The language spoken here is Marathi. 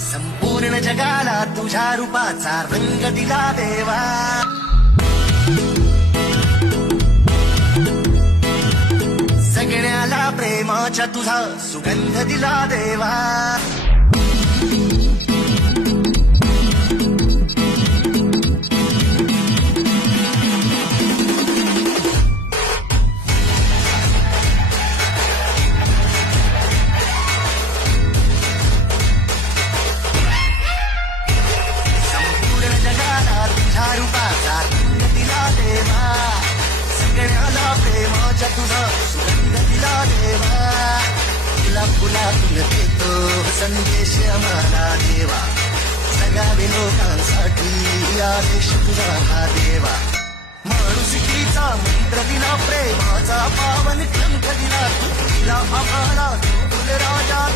संपूर्ण जगाला तुझ्या रूपाचा रंग दिला देवा. सगळ्याला प्रेमाच्या तुझा सुगंध दिला देवा. रूपाचा रंग दिला देवा. सगळ्याला प्रेमाच्या तुझा सुगंध दिला देवा. तुला फुलातून देतो संदेश आम्हाला देवा. सगळ्या लोकांसाठी आदेश तुझा हा देवा. माणुसकीचा मंत्र दिला, प्रेमाचा पावन ग्रंथ दिला. तुला आम्हाला राजा